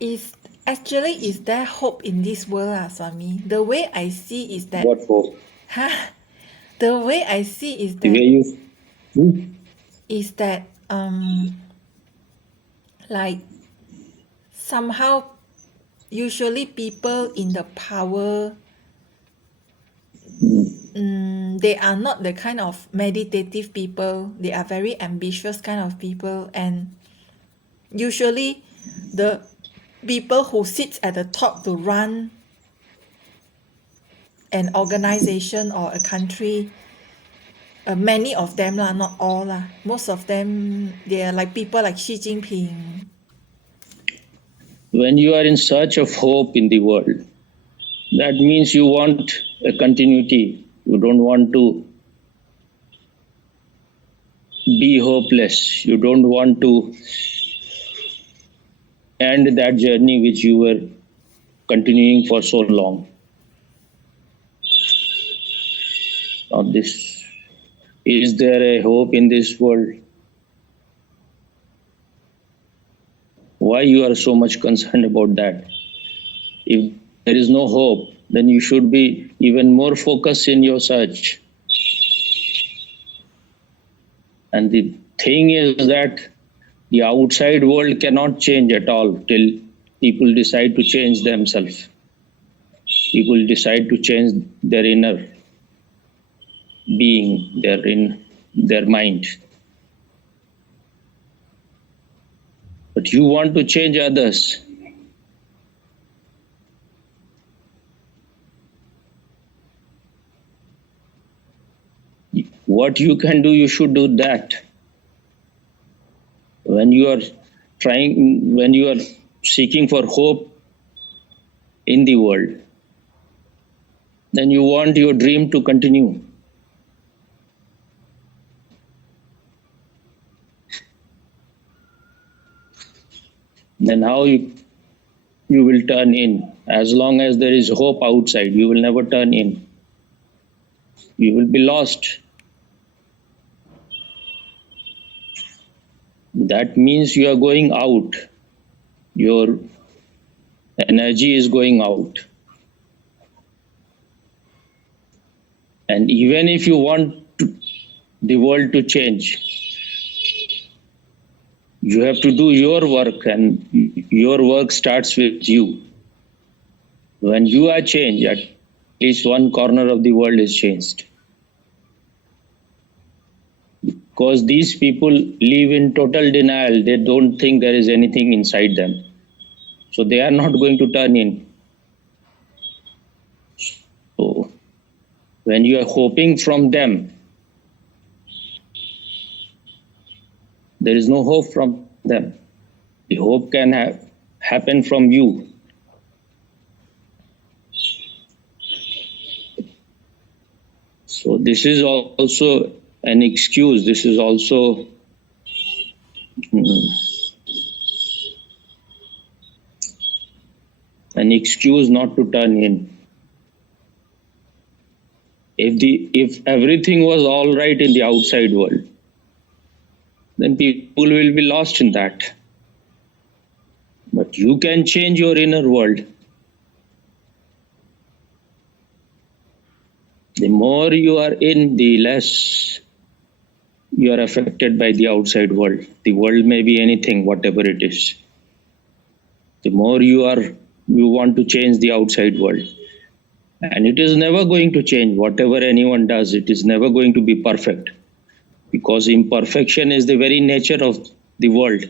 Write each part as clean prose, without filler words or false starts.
Is actually is there hope in this world, Swami? The way I see is that What hope? the way I see The way you. Hmm? is that like somehow usually people in the power they are not the kind of meditative people. They are very ambitious kind of people, and usually the people who sits at the top to run an organization or a country, many of them lah, not all lah. Most of them they are like people like Xi Jinping. When you are in search of hope in the world, that means you want a continuity. You don't want to be hopeless. You don't want to end that journey which you were continuing for so long. Now, is there a hope in this world? Why you are so much concerned about that? If there is no hope, then you should be even more focused in your search. And the thing is that the outside world cannot change at all till people decide to change themselves. People decide to change their inner being, their mind. But you want to change others. What you can do, you should do that. When you are seeking for hope in the world, then you want your dream to continue. Then how you will turn in? As long as there is hope outside, you will never turn in. You will be lost. That means you are going out. Your energy is going out. And even if you want the world to change, you have to do your work, and your work starts with you. When you are changed, at least one corner of the world is changed. Because these people live in total denial. They don't think there is anything inside them. So they are not going to turn in. So when you are hoping from them, there is no hope from them. The hope can happen from you. So this is also an excuse. This is also an excuse not to turn in. If everything was all right in the outside world, then people will be lost in that. But you can change your inner world. The more you are in, the less you are affected by the outside world. The world may be anything, whatever it is. The more you want to change the outside world. And it is never going to change. Whatever anyone does, it is never going to be perfect. Because imperfection is the very nature of the world.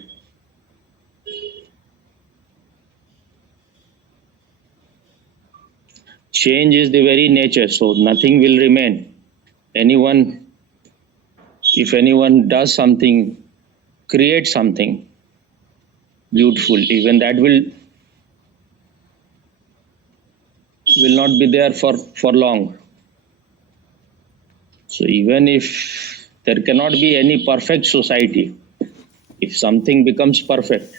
Change is the very nature, so nothing will remain. If anyone does something, create something beautiful, even that will not be there for long. So even if there cannot be any perfect society, if something becomes perfect,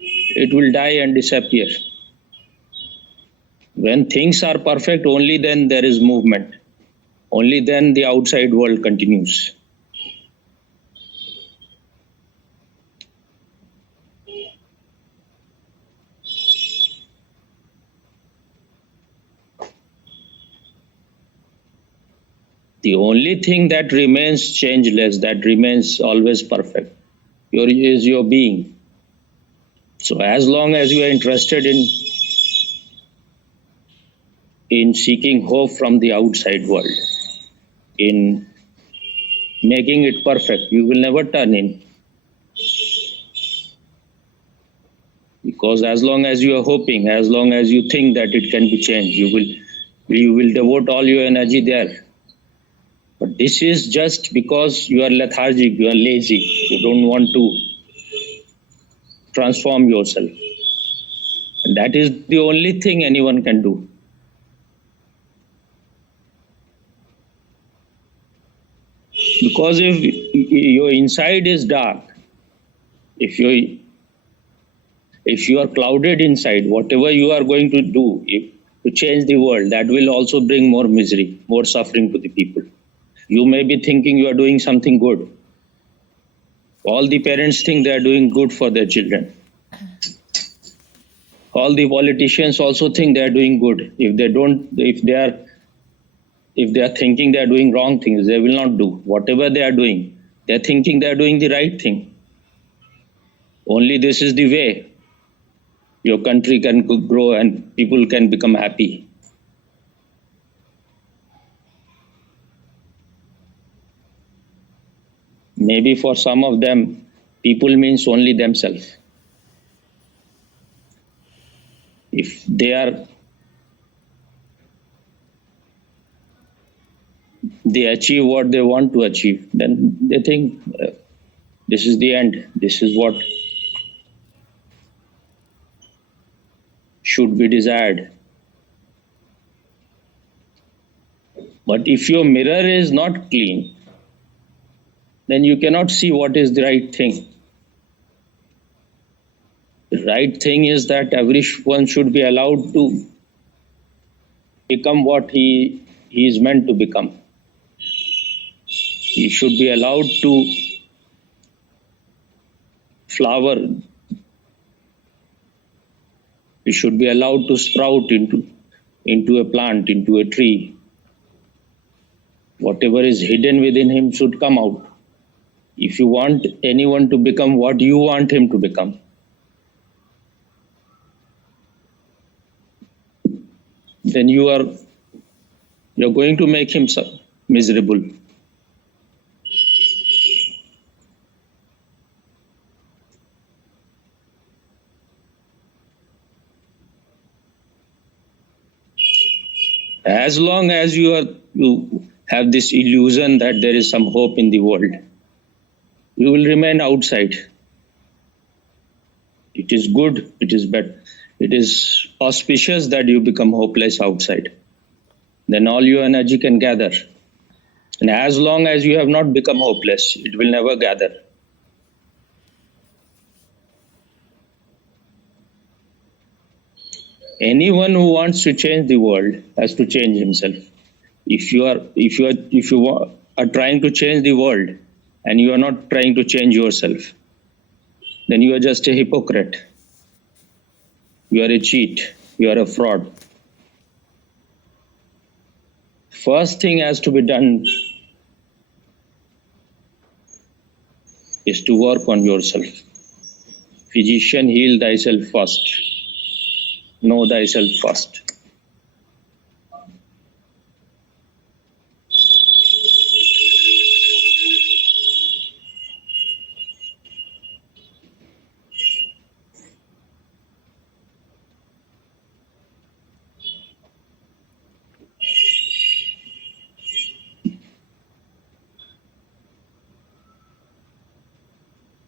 it will die and disappear. When things are perfect, only then there is movement. Only then the outside world continues. The only thing that remains changeless, that remains always perfect, is your being. So as long as you are interested in seeking hope from the outside world, in making it perfect, you will never turn in. Because as long as you are hoping, as long as you think that it can be changed, you will devote all your energy there. But this is just because you are lethargic, you are lazy, you don't want to transform yourself. And that is the only thing anyone can do. Because if your inside is dark, if you are clouded inside, whatever you are going to do to change the world, that will also bring more misery, more suffering to the people. You may be thinking you are doing something good. All the parents think they are doing good for their children. All the politicians also think they are doing good. If they are thinking they are doing wrong things, they will not do. Whatever they are doing, they are thinking they are doing the right thing. Only this is the way your country can grow and people can become happy. Maybe for some of them, people means only themselves. If they achieve what they want to achieve, then they think this is the end. This is what should be desired. But if your mirror is not clean, then you cannot see what is the right thing. The right thing is that everyone should be allowed to become what he is meant to become. He should be allowed to flower. He should be allowed to sprout into a plant, into a tree. Whatever is hidden within him should come out. If you want anyone to become what you want him to become, then you're going to make him miserable. As long as you have this illusion that there is some hope in the world, you will remain outside. It is good, it is bad, it is auspicious that you become hopeless outside. Then all your energy can gather. And as long as you have not become hopeless, it will never gather. Anyone who wants to change the world has to change himself. If you are trying to change the world and you are not trying to change yourself, then you are just a hypocrite. You are a cheat. You are a fraud. First thing has to be done is to work on yourself. Physician, heal thyself first. Know thyself first.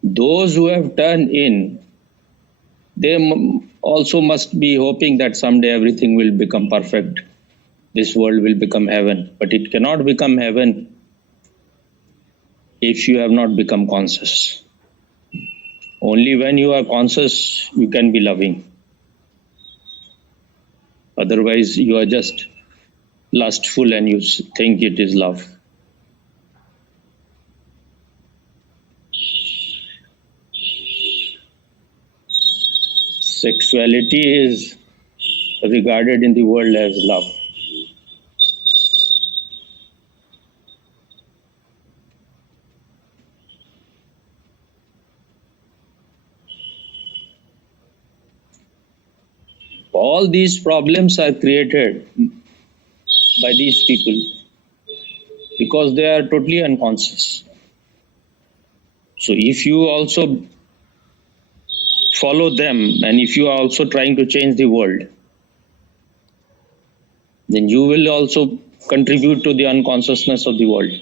Those who have turned in, they also must be hoping that someday everything will become perfect. This world will become heaven. But it cannot become heaven if you have not become conscious. Only when you are conscious, you can be loving. Otherwise, you are just lustful and you think it is love. Sexuality is regarded in the world as love. All these problems are created by these people because they are totally unconscious. So if you also follow them and if you are also trying to change the world, then you will also contribute to the unconsciousness of the world.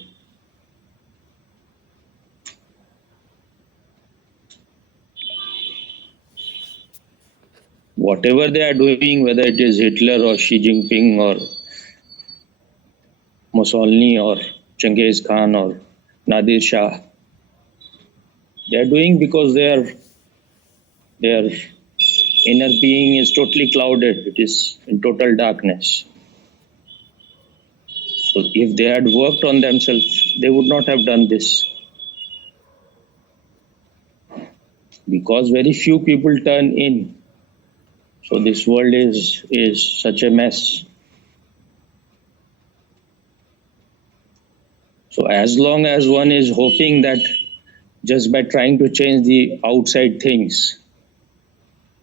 Whatever they are doing, whether it is Hitler or Xi Jinping or Mussolini or Genghis Khan or Nadir Shah, they are doing because their inner being is totally clouded. It is in total darkness. So if they had worked on themselves, they would not have done this. Because very few people turn in. So this world is such a mess. So as long as one is hoping that just by trying to change the outside things,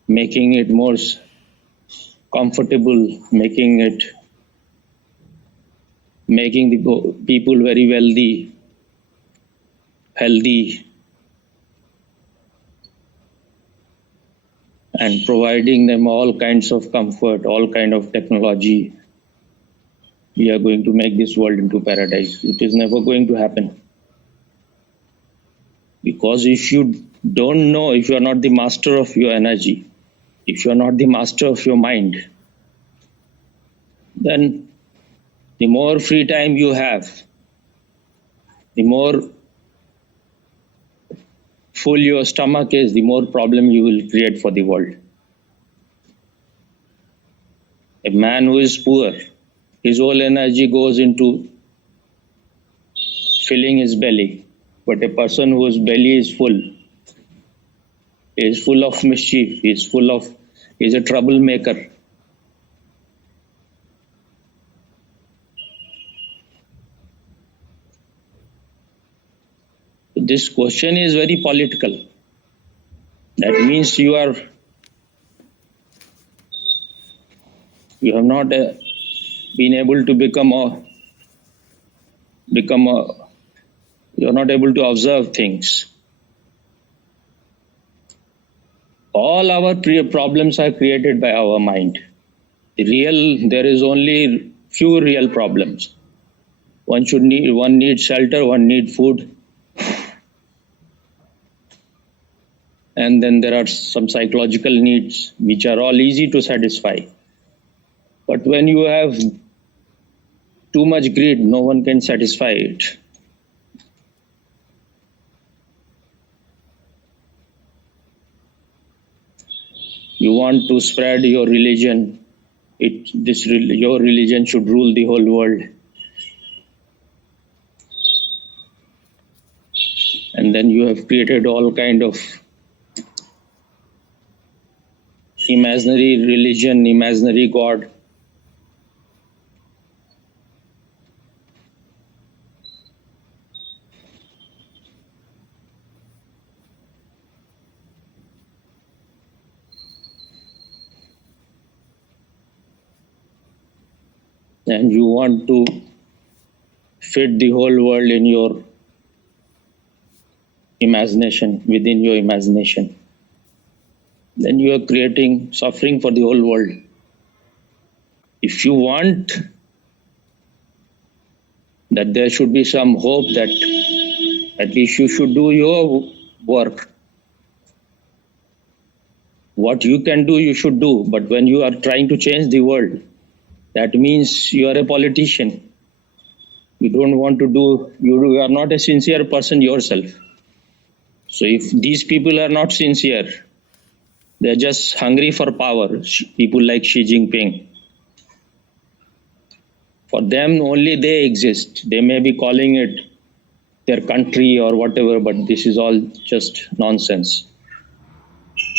making it more comfortable, making the people very wealthy, healthy, and providing them all kinds of comfort, all kind of technology, we are going to make this world into paradise. It is never going to happen. Because if you don't know, if you are not the master of your energy, if you are not the master of your mind, then the more free time you have, the more full your stomach is, the more problem you will create for the world. A man who is poor, his whole energy goes into filling his belly. But a person whose belly is full of mischief, is a troublemaker. This question is very political. That means you have not been able to you're not able to observe things. All our problems are created by our mind. There is only few real problems. One needs shelter, one needs food. And then there are some psychological needs which are all easy to satisfy. But when you have too much greed, no one can satisfy it. You want to spread your religion. Your religion should rule the whole world. And then you have created all kind of imaginary religion, imaginary God. And you want to fit the whole world in your imagination, within your imagination. Then you are creating suffering for the whole world. If you want that there should be some hope that at least you should do your work. What you can do, you should do. But when you are trying to change the world, that means you are a politician. You don't want to do, you are not a sincere person yourself. So if these people are not sincere, they're just hungry for power, people like Xi Jinping. For them, only they exist. They may be calling it their country or whatever, but this is all just nonsense.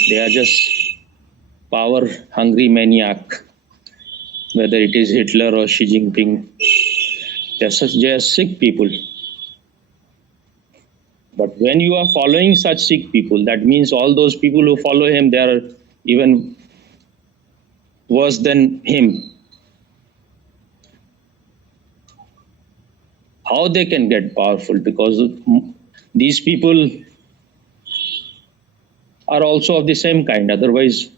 They are just power-hungry maniac, whether it is Hitler or Xi Jinping. They are sick people. But when you are following such sick people, that means all those people who follow him, they are even worse than him. How they can get powerful? Because these people are also of the same kind. Otherwise,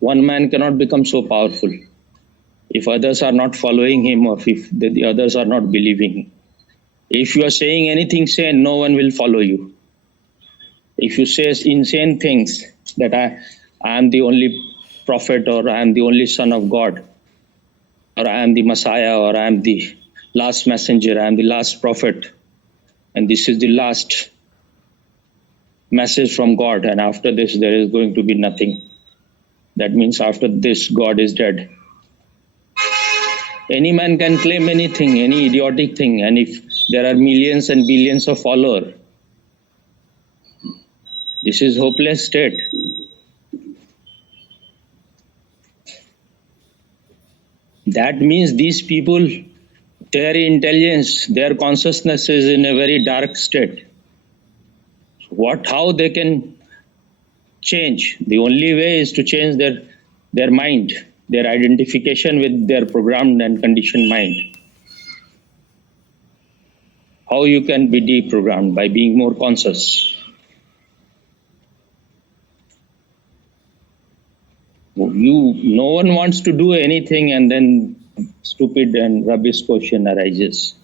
one man cannot become so powerful if others are not following him, or if the others are not believing him. If you are saying anything sane, no one will follow you. If you say insane things that I am the only prophet, or I am the only son of God, or I am the Messiah, or I am the last messenger, I am the last prophet, and this is the last message from God, and after this there is going to be nothing. That means after this God is dead. Any man can claim anything, any idiotic thing, and if there are millions and billions of followers, this is hopeless state. That means these people, their intelligence, their consciousness is in a very dark state. How they can change? The only way is to change their mind, their identification with their programmed and conditioned mind. How you can be deprogrammed? By being more conscious. No one wants to do anything, and then stupid and rubbish question arises.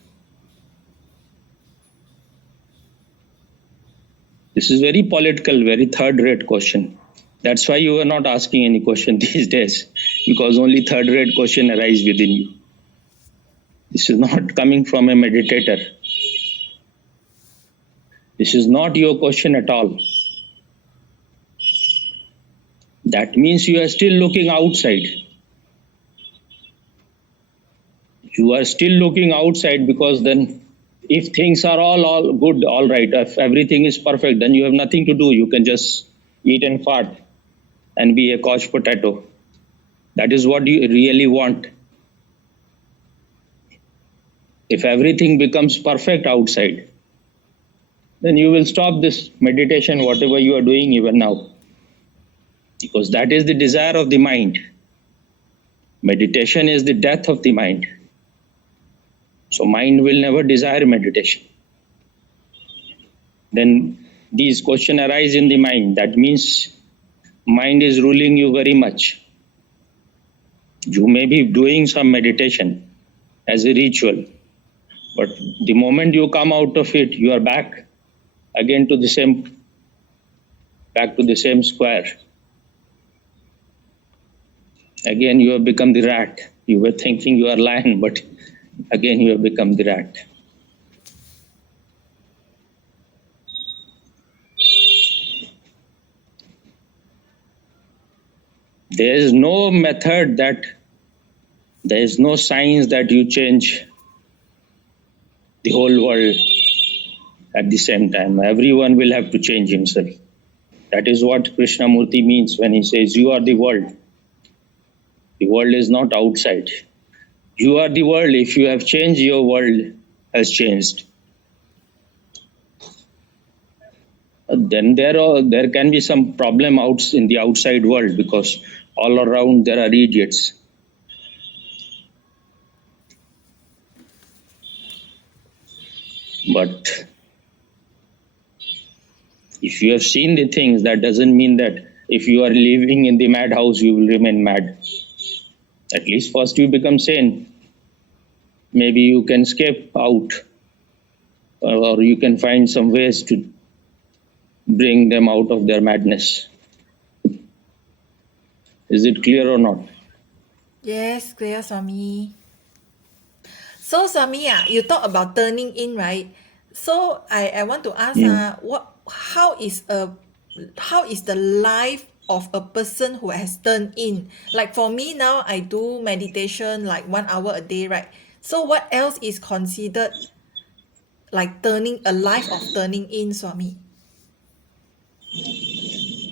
This is very political, very third-rate question. That's why you are not asking any question these days, because only third-rate question arise within you. This is not coming from a meditator. This is not your question at all. That means you are still looking outside. You are still looking outside, because then if things are all good, all right, if everything is perfect, then you have nothing to do. You can just eat and fart and be a couch potato. That is what you really want. If everything becomes perfect outside, then you will stop this meditation, whatever you are doing even now. Because that is the desire of the mind. Meditation is the death of the mind. So mind will never desire meditation. Then these questions arise in the mind. That means mind is ruling you very much. You may be doing some meditation as a ritual, but the moment you come out of it, you are back again to the same square. Again, you have become the rat. You were thinking you are lion, but again you have become the rat. There is no method there is no science that you change the whole world at the same time. Everyone will have to change himself. That is what Krishnamurti means when he says, you are the world. The world is not outside. You are the world. If you have changed, your world has changed. Then there can be some problem in the outside world, because all around there are idiots. But if you have seen the things, that doesn't mean that if you are living in the madhouse, you will remain mad. At least first you become sane. Maybe you can escape out, or you can find some ways to bring them out of their madness. Is it clear or not? Yes, clear, Swami. So, Swami, you talk about turning in, right? So, I want to ask, how is the life of a person who has turned in? Like for me now, I do meditation like 1 hour a day, right? So, what else is considered like a life of turning in, Swami?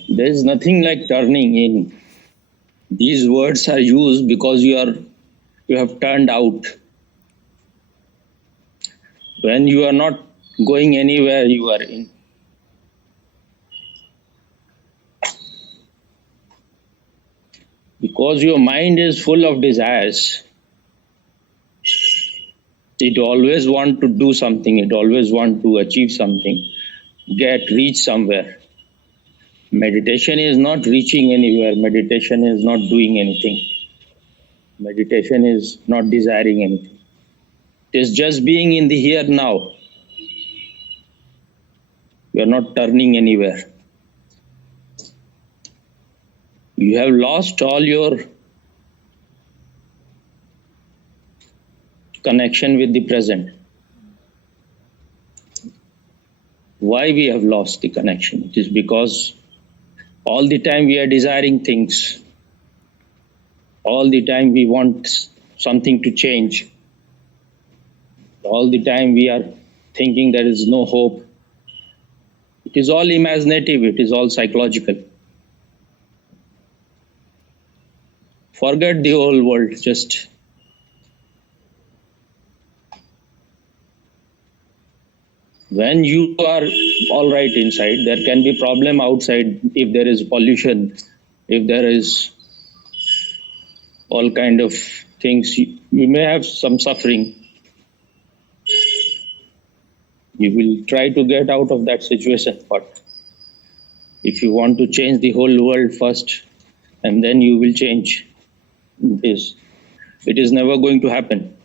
There is nothing like turning in. These words are used because you have turned out. When you are not going anywhere, you are in. Because your mind is full of desires. It always want to do something. It always want to achieve something, reach somewhere. Meditation is not reaching anywhere. Meditation is not doing anything. Meditation is not desiring anything. It is just being in the here now. You are not turning anywhere. You have lost all your connection with the present. Why we have lost the connection? It is because all the time we are desiring things. All the time we want something to change. All the time we are thinking there is no hope. It is all imaginative. It is all psychological. Forget the whole world. Just when you are all right inside, there can be problem outside if there is pollution, if there is all kind of things. You may have some suffering. You will try to get out of that situation. But if you want to change the whole world first, and then you will change this, it is never going to happen.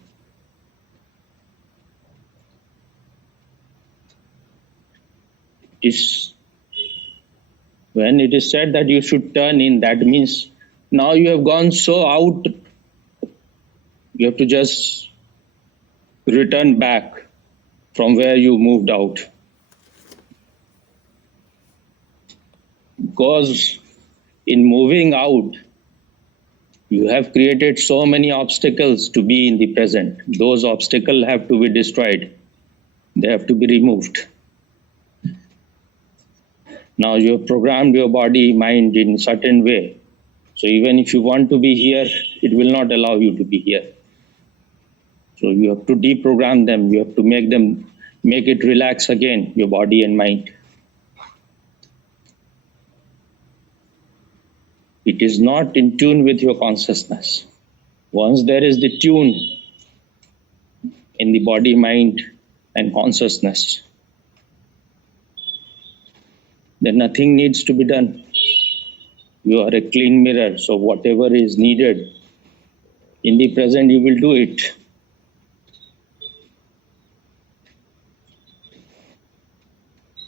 When it is said that you should turn in, that means now you have gone so out, you have to just return back from where you moved out. Because in moving out, you have created so many obstacles to be in the present. Those obstacles have to be destroyed. They have to be removed. Now you have programmed your body, mind in a certain way. So even if you want to be here, it will not allow you to be here. So you have to deprogram them. You have to make it relax again, your body and mind. It is not in tune with your consciousness. Once there is the tune in the body, mind, and consciousness, then nothing needs to be done. You are a clean mirror, so whatever is needed in the present, you will do it.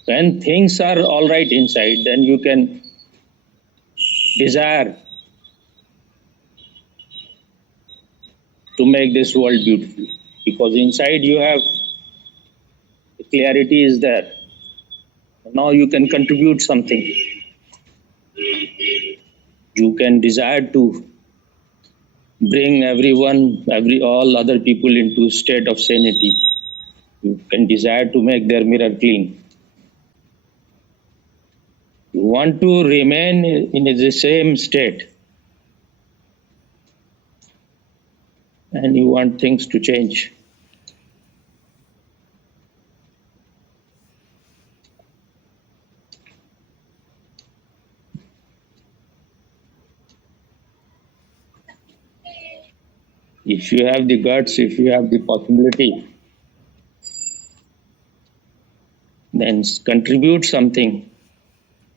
When things are all right inside, then you can desire to make this world beautiful. Because inside you have, the clarity is there. Now you can contribute something. You can desire to bring all other people into a state of sanity. You can desire to make their mirror clean. You want to remain in the same state. And you want things to change. If you have the guts, if you have the possibility, then contribute something.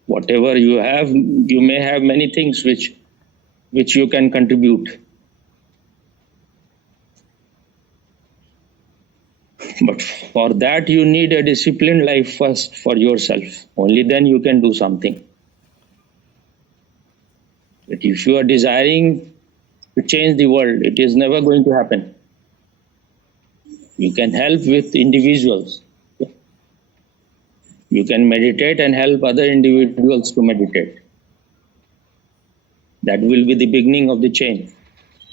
Whatever you have, you may have many things which you can contribute. But for that, you need a disciplined life first for yourself. Only then you can do something. But if you are desiring to change the world, it is never going to happen. You can help with individuals. You can meditate and help other individuals to meditate. That will be the beginning of the change.